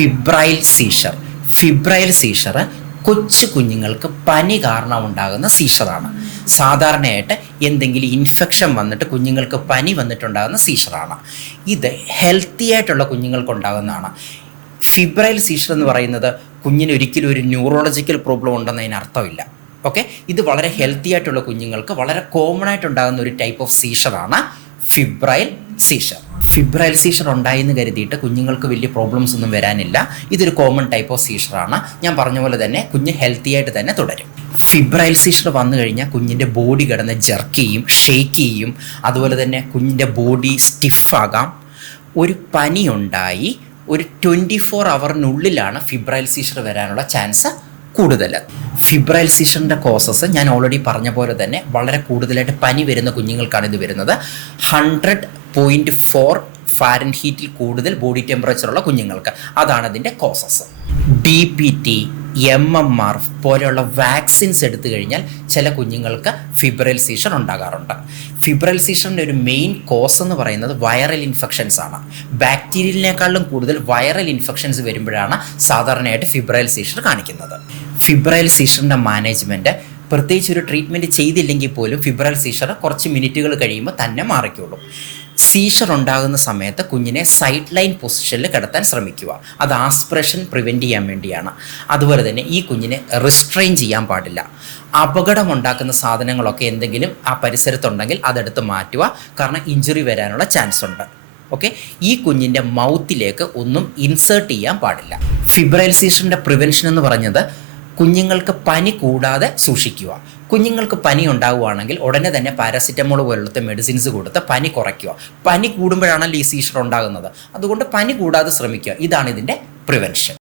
ഫിബ്രൈൽ seizure. ഫിബ്രൈൽ seizure കൊച്ചു കുഞ്ഞുങ്ങൾക്ക് പനി കാരണം ഉണ്ടാകുന്ന സീഷറാണ്. സാധാരണയായിട്ട് എന്തെങ്കിലും ഇൻഫെക്ഷൻ വന്നിട്ട് കുഞ്ഞുങ്ങൾക്ക് പനി വന്നിട്ടുണ്ടാകുന്ന സീഷറാണ്. ഇത് ഹെൽത്തി ആയിട്ടുള്ള കുഞ്ഞുങ്ങൾക്ക് ഉണ്ടാകുന്നതാണ്. ഫിബ്രൈൽ സീഷർ എന്ന് പറയുന്നത് കുഞ്ഞിന് ഒരിക്കലും ഒരു ന്യൂറോളജിക്കൽ പ്രോബ്ലം ഉണ്ടെന്നതിന് അർത്ഥമില്ല. ഓക്കെ, ഇത് വളരെ ഹെൽത്തി ആയിട്ടുള്ള കുഞ്ഞുങ്ങൾക്ക് വളരെ കോമൺ ആയിട്ടുണ്ടാകുന്ന ഒരു ടൈപ്പ് ഓഫ് സീഷറാണ് ഫിബ്രൈൽ സീഷർ. ഫിബ്രൈൽ സീഷർ ഉണ്ടായെന്ന് കരുതിയിട്ട് കുഞ്ഞുങ്ങൾക്ക് വലിയ പ്രോബ്ലംസ് ഒന്നും വരാനില്ല. ഇതൊരു കോമൺ ടൈപ്പ് ഓഫ് സീഷറാണ്. ഞാൻ പറഞ്ഞ പോലെ തന്നെ കുഞ്ഞ് ഹെൽത്തി ആയിട്ട് തന്നെ തുടരും. ഫിബ്രൈൽ സീഷർ വന്നു കഴിഞ്ഞാൽ കുഞ്ഞിൻ്റെ ബോഡി കിടന്ന് ജർക്ക് ചെയ്യും, ഷേക്ക് ചെയ്യും. അതുപോലെ തന്നെ കുഞ്ഞിൻ്റെ ബോഡി സ്റ്റിഫാകാം. ഒരു പനി ഉണ്ടായി ഒരു 24 ഹവറിനുള്ളിലാണ് ഫിബ്രൈൽ സീഷർ വരാനുള്ള ചാൻസ് കൂടുതൽ. ഫിബ്രൈൽ സീഷറിൻ്റെ കോസസ് ഞാൻ ഓൾറെഡി പറഞ്ഞ പോലെ തന്നെ വളരെ കൂടുതലായിട്ട് പനി വരുന്ന കുഞ്ഞുങ്ങൾക്കാണ് ഇത് വരുന്നത്. 100.4 ഫാരൻഹീറ്റിൽ കൂടുതൽ ബോഡി ടെമ്പറേച്ചറുള്ള കുഞ്ഞുങ്ങൾക്ക് അതാണ് ഇതിൻ്റെ കോസസ്. DPT, MMR പോലെയുള്ള വാക്സിൻസ് എടുത്തു കഴിഞ്ഞാൽ ചില കുഞ്ഞുങ്ങൾക്ക് ഫിബ്രൈൽ സീഷർ ഉണ്ടാകാറുണ്ട്. ഫിബ്രൈൽ സീഷറിൻ്റെ ഒരു മെയിൻ കോസ് എന്ന് പറയുന്നത് വൈറൽ ഇൻഫെക്ഷൻസ് ആണ്. ബാക്ടീരിയലിനേക്കാളും കൂടുതൽ വൈറൽ ഇൻഫെക്ഷൻസ് വരുമ്പോഴാണ് സാധാരണയായിട്ട് ഫിബ്രൈൽ സീഷർ കാണിക്കുന്നത്. ഫിബ്രൈൽ സീഷറിൻ്റെ മാനേജ്മെൻറ്റ് പ്രത്യേകിച്ച് ഒരു ട്രീറ്റ്മെൻറ്റ് ചെയ്തില്ലെങ്കിൽ പോലും ഫിബ്രൈൽ സീഷർ കുറച്ച് മിനിറ്റുകൾ കഴിയുമ്പോൾ തന്നെ മാറിക്കോളും. സീഷർ ഉണ്ടാകുന്ന സമയത്ത് കുഞ്ഞിനെ സൈഡ് ലൈൻ പൊസിഷനിൽ കിടത്താൻ ശ്രമിക്കുക. അത് ആസ്പിറേഷൻ പ്രിവെൻറ്റ് ചെയ്യാൻ വേണ്ടിയാണ്. അതുപോലെ തന്നെ ഈ കുഞ്ഞിനെ റിസ്ട്രെയിൻ ചെയ്യാൻ പാടില്ല. അപകടമുണ്ടാക്കുന്ന സാധനങ്ങളൊക്കെ എന്തെങ്കിലും ആ പരിസരത്തുണ്ടെങ്കിൽ അതെടുത്ത് മാറ്റുക, കാരണം ഇഞ്ചുറി വരാനുള്ള ചാൻസ് ഉണ്ട്. ഓക്കെ, ഈ കുഞ്ഞിൻ്റെ മൗത്തിലേക്ക് ഒന്നും ഇൻസേർട്ട് ചെയ്യാൻ പാടില്ല. ഫിബ്രൈൽ സീഷറിൻ്റെ പ്രിവെൻഷൻ എന്ന് പറഞ്ഞത് കുഞ്ഞുങ്ങൾക്ക് പനി കൂടാതെ സൂക്ഷിക്കുക. കുഞ്ഞുങ്ങൾക്ക് പനി ഉണ്ടാവുകയാണെങ്കിൽ ഉടനെ തന്നെ പാരസിറ്റമോൾ പോലത്തെ മെഡിസിൻസ് കൊടുത്ത് പനി കുറയ്ക്കുക. പനി കൂടുമ്പോഴാണല്ലോ ഈ സീഷർ ഉണ്ടാകുന്നത്. അതുകൊണ്ട് പനി കൂടാതെ ശ്രമിക്കുക. ഇതാണ് ഇതിൻ്റെ പ്രിവെൻഷൻ.